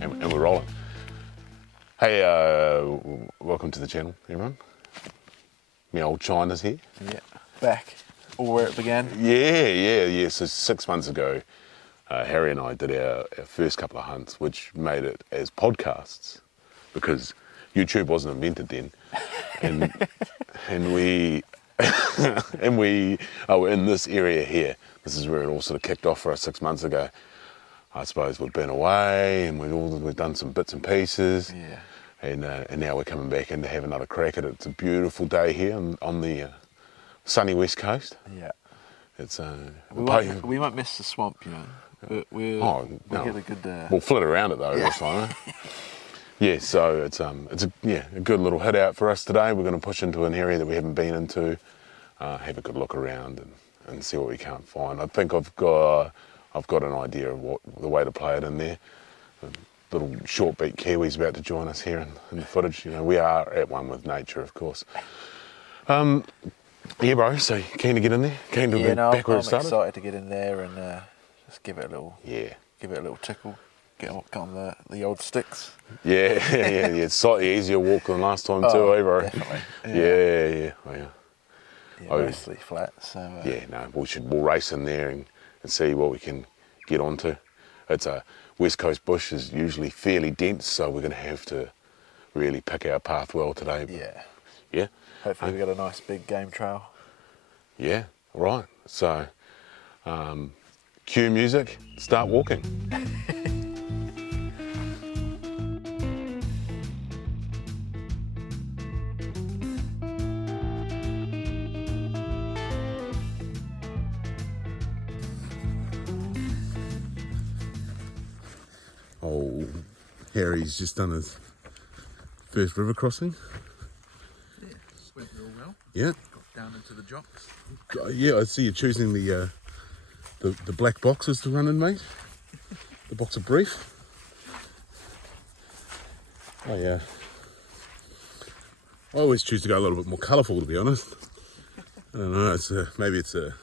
and we're rolling. Hey, welcome to the channel, everyone. My old China's here. Yeah, back all where it began. Yeah. So 6 months ago, Harry and I did our first couple of hunts, which made it as podcasts because YouTube wasn't invented then, and we were in this area here. This is where it all sort of kicked off for us 6 months ago. I suppose we'd been away and we've done some bits and pieces. Yeah. And now we're coming back in to have another crack at it. It's a beautiful day here on the sunny West Coast. Yeah. It's we won't miss the swamp, you know. But we'll get a good. We'll flit around it though this time. Yeah. So it's a good little hit out for us today. We're going to push into an area that we haven't been into, have a good look around and see what we can't find. I think I've got an idea of what the way to play it in there. Little short beat Kiwi's about to join us here in the footage. You know, we are at one with nature, of course. Yeah, bro. So keen to get in there? Keen to be back where it started? I'm excited to get in there and just give it a little tickle. Get on the old sticks. Yeah. It's slightly easier walk than last time too, bro? Definitely. Yeah. Mostly flat. So we'll race in there and see what we can get onto. It's a West Coast bush is usually fairly dense, so we're going to have to really pick our path well today. Yeah. Hopefully we got a nice big game trail. Yeah, right. So, cue music, start walking. Oh, Harry's just done his first river crossing. Yeah, went real well. Yeah. Got down into the jocks. Yeah, I see you choosing the black boxes to run in, mate. The box of brief. Oh yeah. I always choose to go a little bit more colourful, to be honest. I don't know. Maybe it's to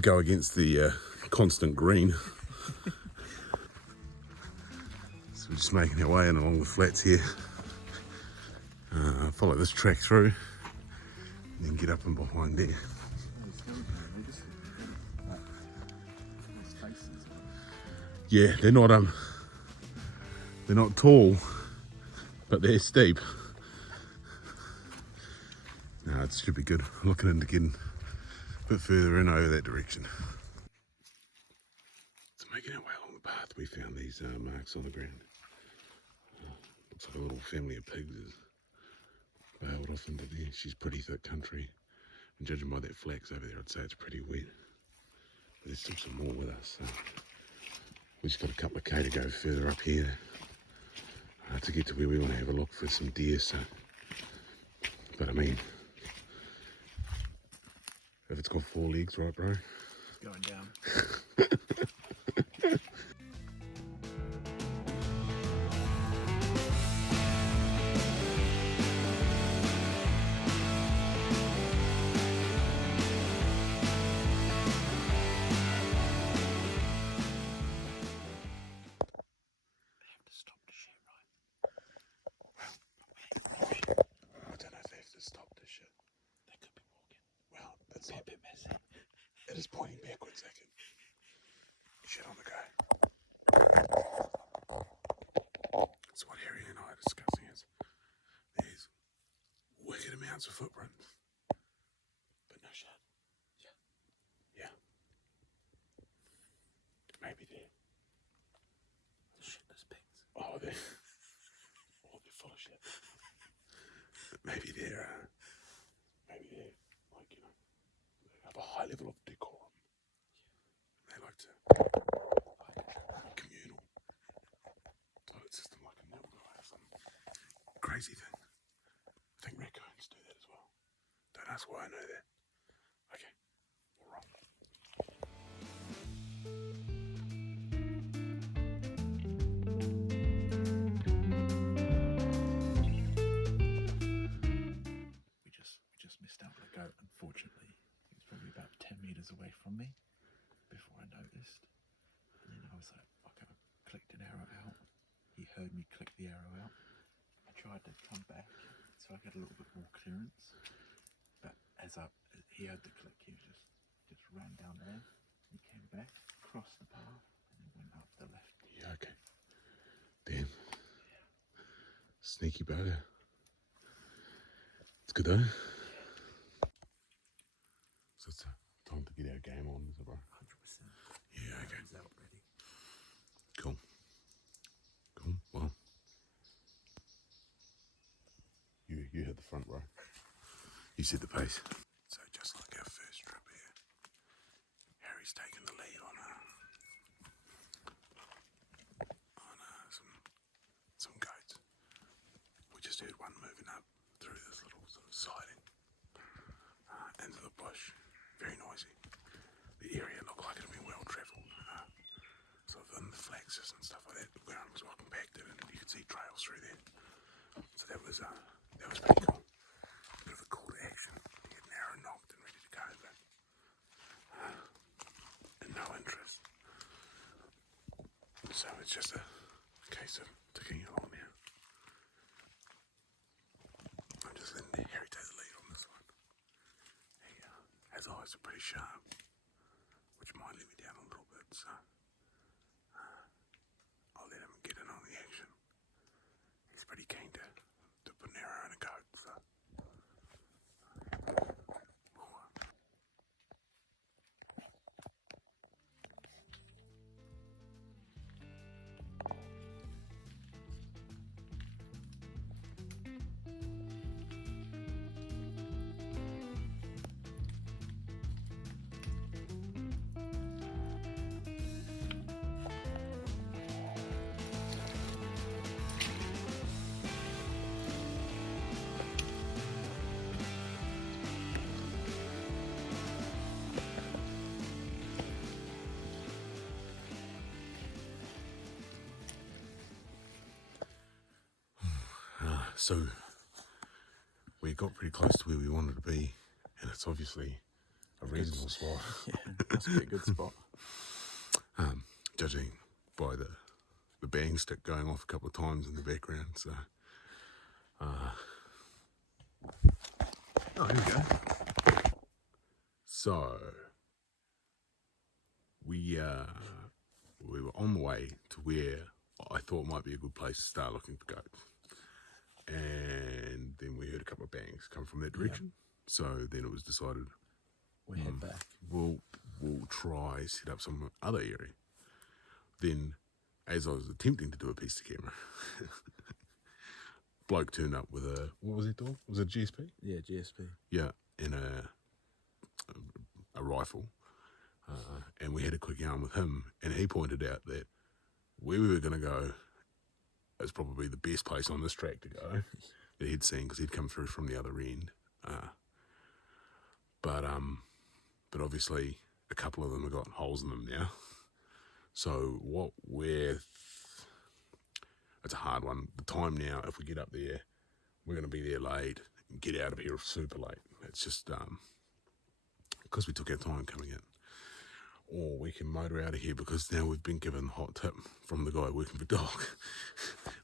go against the constant green. So we're just making our way in along the flats here. Follow this track through, and then get up and behind there. Yeah, they're not tall, but they're steep. No, it should be good. I'm looking into getting a bit further in over that direction. So making our way along the path, we found these marks on the ground. Looks like a little family of pigs is bailed off into there. She's pretty thick country, and judging by that flax over there, I'd say it's pretty wet. But there's still some more with us. So we just got a couple of K to go further up here to get to where we want to have a look for some deer. So, but I mean, if it's got 4 legs, right, bro? It's going down. It is pointing backwards, I can. Shit on the go. That's what Harry and I are discussing is there's wicked amounts of footprints. But no shit. Yeah. Maybe they're Shitless pigs. Oh, they're full of shit. But maybe they're like, you know, they have a high level of decorum. They like to communal toilet system like a nil guy or some crazy thing. I think raccoons do that as well. Don't ask why I know that. Okay, all right. We just missed out on a goat, unfortunately. He was probably about 10 metres away from me before heard me click the arrow out. I tried to come back so I get a little bit more clearance, but he heard the click, he just ran down there. He came back, crossed the path, and then went up the left. Yeah, okay. Damn. Sneaky bugger. It's good though. So it's time to get our game on, is it, bro? 100%. Yeah, okay. He's out ready. Cool. Well, you hit the front, bro. You set the pace. So just like our first trip here, Harry's taking the lead on some goats. We just heard one moving up through this little sort of siding into the bush. Very noisy. The area looked like it had been well travelled. Sort of in the flaxes and stuff like that. The ground was well compacted and you could see trails through there. So that was pretty cool. Bit of a call to action. Get an arrow knocked and ready to go, but and no interest. So it's just a case of ticking along now. I'm just letting Harry take the lead on this one. His eyes are pretty sharp, which might let me down a little bit, so I'll let him get in on the action. He's pretty keen to put an arrow in a goat, so. So we got pretty close to where we wanted to be, and it's obviously a reasonable spot. Yeah, must be a good spot. Judging by the bang stick going off a couple of times in the background. So, Oh, here we go. So we were on the way to where I thought might be a good place to start looking for goats. And then we heard a couple of bangs come from that direction. So then it was decided We head back. we'll try set up some other area. Then, as I was attempting to do a piece to camera, bloke turned up with a, what was it, dog? Was it a GSP? Yeah, GSP. Yeah, and a rifle. And we had a quick yarn with him, and he pointed out that where we were going to go is probably the best place on this track to go that he'd seen, because he'd come through from the other end. But obviously a couple of them have got holes in them now. So it's a hard one. The time now, if we get up there, we're going to be there late and get out of here super late. It's just because we took our time coming in. Or we can motor out of here, because now we've been given the hot tip from the guy working for Doc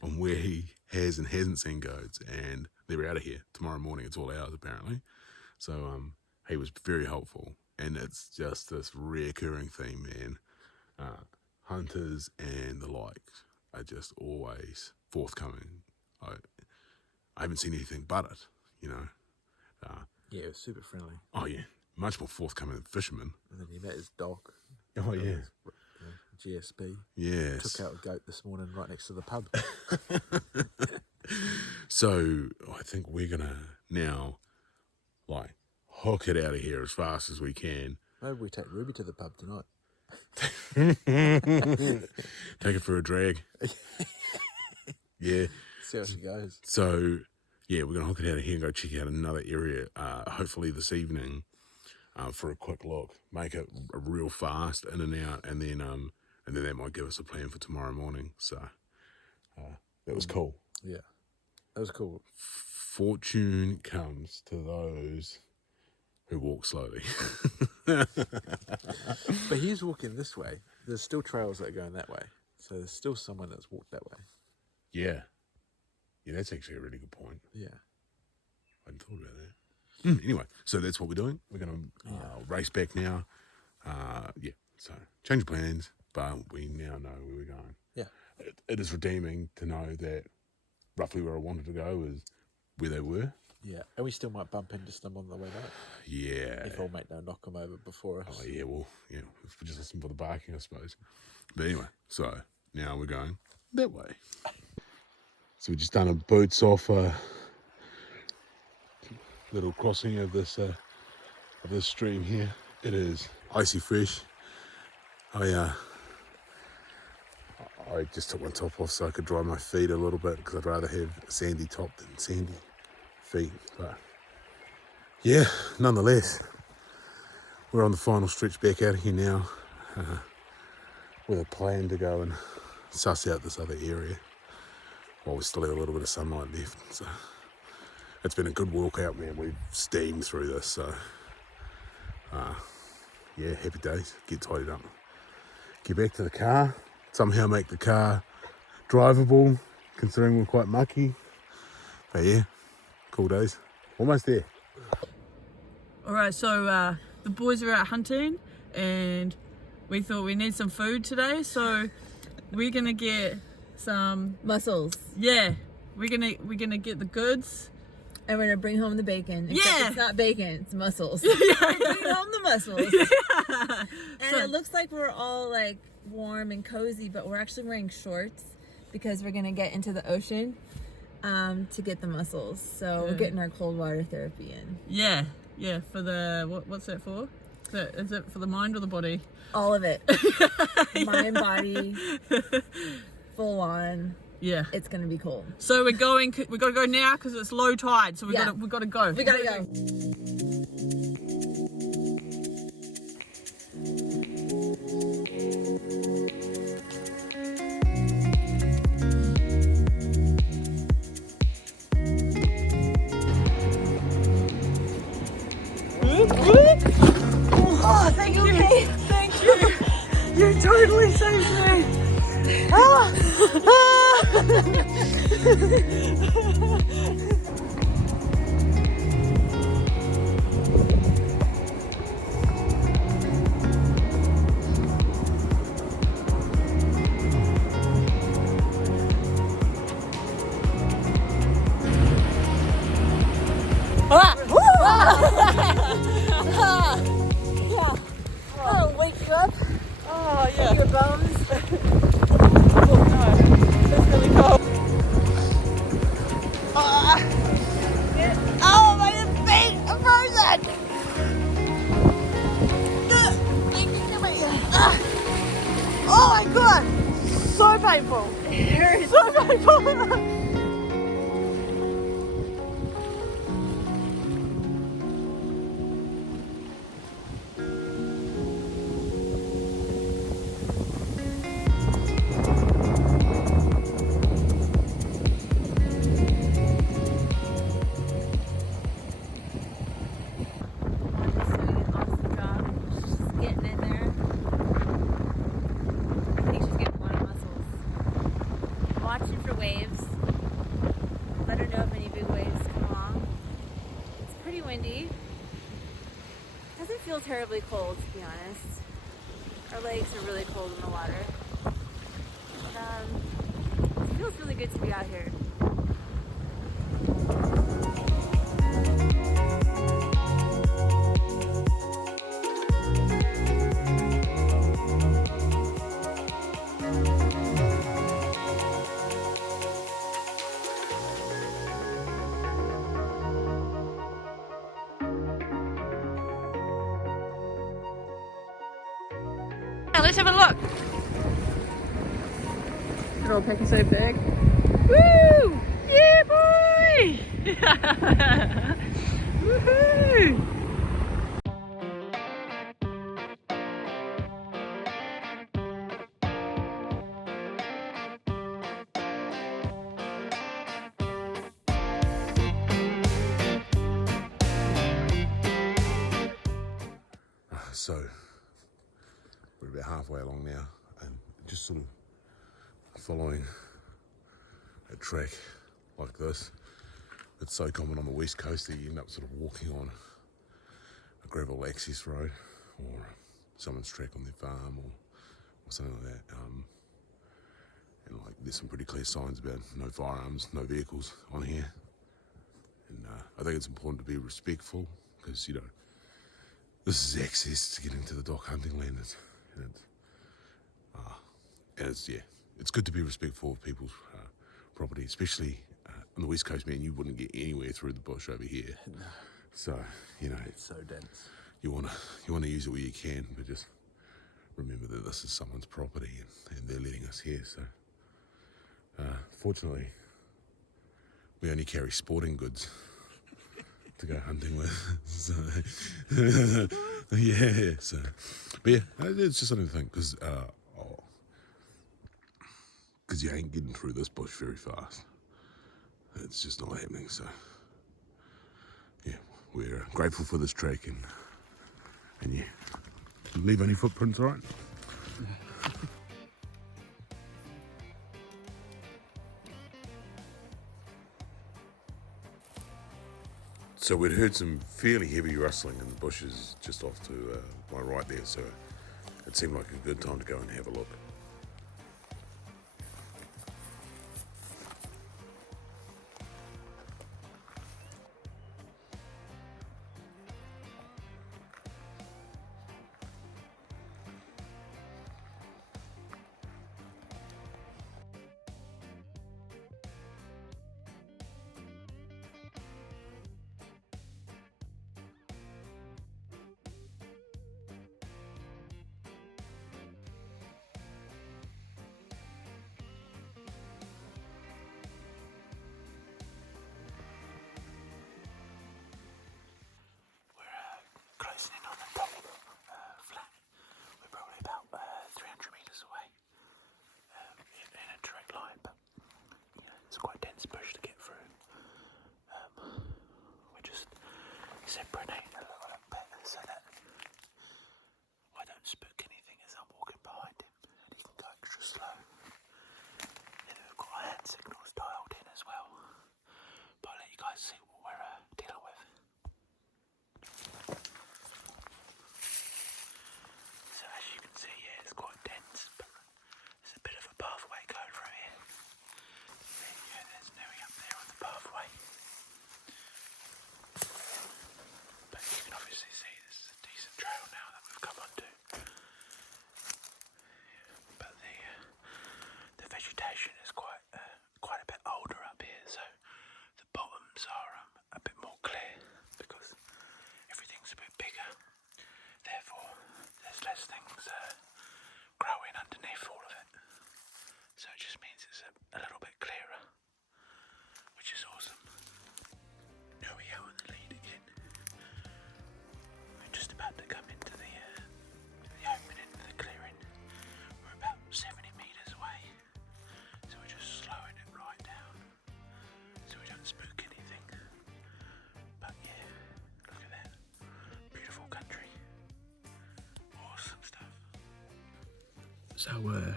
on where he has and hasn't seen goats, and they're out of here tomorrow morning. It's all ours apparently. So he was very helpful, and it's just this reoccurring theme, man. Hunters and the like are just always forthcoming. I haven't seen anything but it, you know. Yeah, it was super friendly. Oh yeah, much more forthcoming than fishermen. And then he met his dog. Oh yeah. GSP. Yes. Took out a goat this morning right next to the pub. So I think we're gonna now like hook it out of here as fast as we can. Maybe we take Ruby to the pub tonight. Take it for a drag. Yeah. See how she goes. So yeah, we're gonna hook it out of here and go check out another area. Hopefully this evening, for a quick look. Make it a real fast in and out, and then that might give us a plan for tomorrow morning. So that was cool. Yeah, that was cool. Fortune comes to those who walk slowly. But he's walking this way. There's still trails that are going that way. So there's still someone that's walked that way. Yeah, that's actually a really good point. Yeah. I hadn't thought about that. Anyway, so that's what we're doing. We're going to race back now. So change plans, but we now know where we're going. Yeah. It is redeeming to know that roughly where I wanted to go is where they were. Yeah, and we still might bump into some on the way back. Yeah. If old mate don't knock them over before us. Oh, yeah, well, if we just listen for the barking, I suppose. But anyway, so now we're going that way. So we've just done a boots off a little crossing of this stream here. It is icy fresh. I just took my top off so I could dry my feet a little bit because I'd rather have a sandy top than sandy feet. But yeah, nonetheless, we're on the final stretch back out of here now with a plan to go and suss out this other area while we still have a little bit of sunlight left. So it's been a good walk out, man. We've steamed through this, so yeah, happy days. Get tidied up, get back to the car, somehow make the car drivable considering we're quite mucky. But yeah, cool days. Almost there. Alright, so the boys are out hunting and we thought we need some food today, so we're gonna get some mussels. Yeah, we're gonna get the goods. And we're gonna bring home the bacon. Except Yeah. It's not bacon, it's mussels. Yeah. Bring home the mussels. Yeah. And So- it looks like we're all like warm and cozy, but we're actually wearing shorts because we're gonna get into the ocean to get the mussels. So we're getting our cold water therapy in. Yeah, for the what's that for? Is it for the mind or the body? All of it. Mind, body, full on. Yeah. It's gonna be cold. So we gotta go now because it's low tide. So we Yeah. gotta go. We gotta go. Oh, thank you. Thank you. You totally saved me. Oh, wake you up. Oh yeah. Your bones. Oh no, it's really cold. Oh, my feet are frozen. Oh my god, so painful. It hurts. So painful. Awesome job. She's just getting in there. I think she's getting a lot of muscles. Watching for waves. Let her know if any big waves come along. It's pretty windy. Doesn't feel terribly cold, to be honest. Our legs are really cold in the water. But, it feels really good to be out here. Let's have a look. Good old pack and save bag. Woo! Yeah, boy! Woohoo! So we're about halfway along now and just sort of following a track like this. It's so common on the West Coast that you end up sort of walking on a gravel access road or someone's track on their farm or something like that. And like there's some pretty clear signs about no firearms, no vehicles on here. And I think it's important to be respectful because, you know, this is access to getting to the dock hunting land. And it's good to be respectful of people's property, especially on the West Coast, man. You wouldn't get anywhere through the bush over here. No. So, you know, It's so dense. you wanna use it where you can, but just remember that this is someone's property and they're letting us here. So, fortunately, we only carry sporting goods to go hunting with. So, yeah. So, but yeah, it's just something to think because you ain't getting through this bush very fast. It's just not happening. So, yeah, we're grateful for this trek and yeah, leave any footprints, all right? So we'd heard some fairly heavy rustling in the bushes just off to my right there, so it seemed like a good time to go and have a look. Closing in on the top flat. We're probably about 300 metres away in a direct line, but it's quite dense bush to get through. We're just separating a little bit so that I don't spook anything as I'm walking behind him, and he can go extra slow. And we've got our hand signals dialed in as well, but I'll let you guys see what we're dealing with. So as you can see, yeah, it's quite dense, but there's a bit of a pathway going through here. Yeah, there's Nui up there on the pathway. But you can obviously see there's a decent trail now that we've come onto. But the vegetation is quite a bit older up here, so the bottoms are a bit more clear because everything's a bit bigger. Therefore, there's less things growing underneath all of it. So it just means it's a little bit clearer, which is awesome. Now we out on the lead again. We're just about to come into the opening of the clearing. We're about 70 metres away. So we're just slowing it right down so we don't spook anything. But yeah, look at that. Beautiful country. Awesome stuff. So we're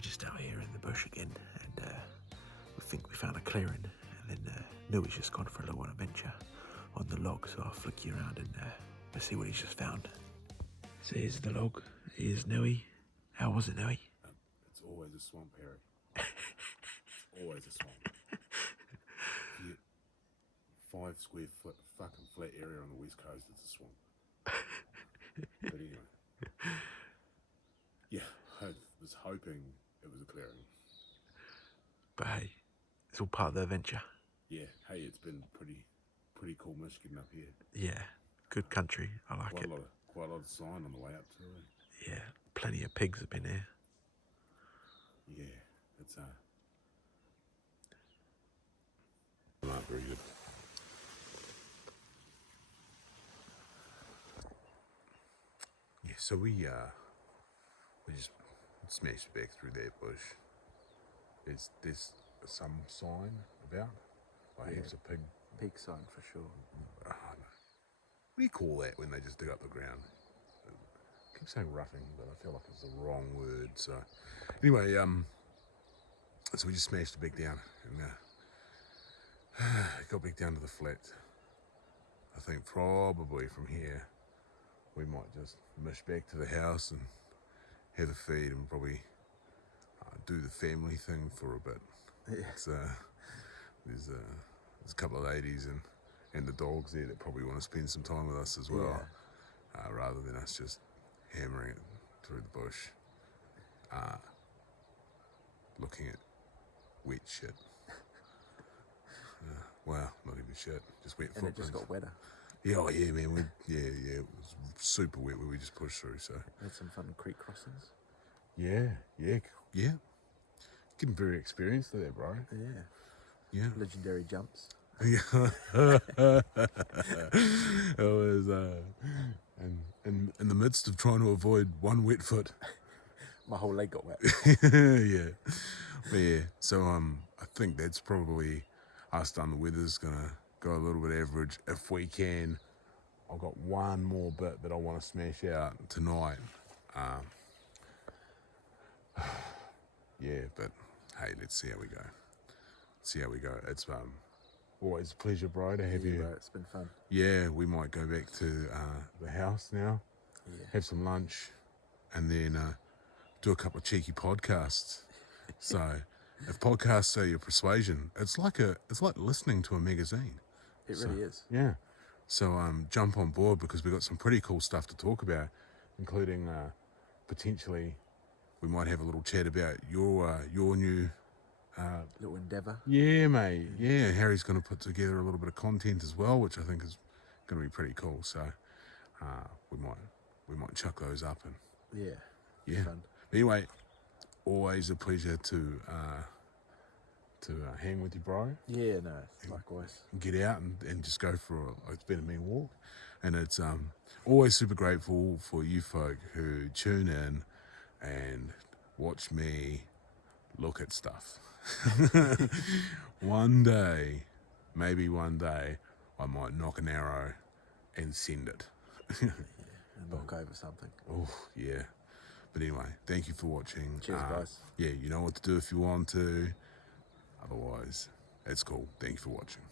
just out here in the bush again, and we think we found a clearing, and then Nui's just gone for a little adventure on the log, so I'll flick you around and let's see what he's just found. So here's the log, here's Nui. How was it, Nui? It's always a swamp, Harry. It's always a swamp. You get 5 square foot fucking flat area on the West Coast, it's a swamp. But anyway. Yeah, I was hoping it was a clearing. But hey, it's all part of the adventure. Yeah, hey, it's been pretty cool Michigan up here. Yeah, good country, I like it. Quite a lot of sign on the way up to it. Yeah, plenty of pigs have been here. Yeah, it's not very good. Yeah, so we just smashed back through that bush. There's some sign about like heaps of pig. Pig sign for sure. Oh, no. What do you call that when they just dig up the ground? I keep saying roughing, but I feel like it's the wrong word. So anyway, So we just smashed it back down and got back down to the flat. I think probably from here we might just mish back to the house and have a feed and probably do the family thing for a bit. Yeah. It's, there's a couple of ladies and the dogs there that probably want to spend some time with us as well, rather than us just hammering it through the bush, looking at wet shit. Well, not even shit, just wet And footprints. it just got wetter. Yeah, oh yeah, man. It was super wet where we just pushed through. So Had some fun creek crossings. yeah. Getting very experienced at that, bro. Yeah. Yeah. Legendary jumps. Yeah. It was in the midst of trying to avoid one wet foot. My whole leg got wet. Yeah. But yeah. So I think that's probably us done. The weather's gonna go a little bit average if we can. I've got one more bit that I want to smash out tonight. Yeah, but hey, let's see how we go. It's always a pleasure, bro, to have you. Bro, it's been fun. Yeah, we might go back to the house now, have some lunch, and then do a couple of cheeky podcasts. So, if podcasts are your persuasion, it's like listening to a magazine. It really is. Yeah. So jump on board because we've got some pretty cool stuff to talk about, including potentially we might have a little chat about your new. Little endeavour. Yeah, mate. Yeah, Harry's going to put together a little bit of content as well, which I think is going to be pretty cool. So we might chuck those up and yeah. Fun. But anyway, always a pleasure to hang with you, bro. Yeah, no, likewise. Get out and just go for it's been a mean walk, and it's always super grateful for you folk who tune in and watch me look at stuff. Maybe one day I might knock an arrow and send it. And knock over something. Oh yeah. But anyway, thank you for watching. Cheers, guys. Yeah, you know what to do if you want to. Otherwise, it's cool. Thank you for watching.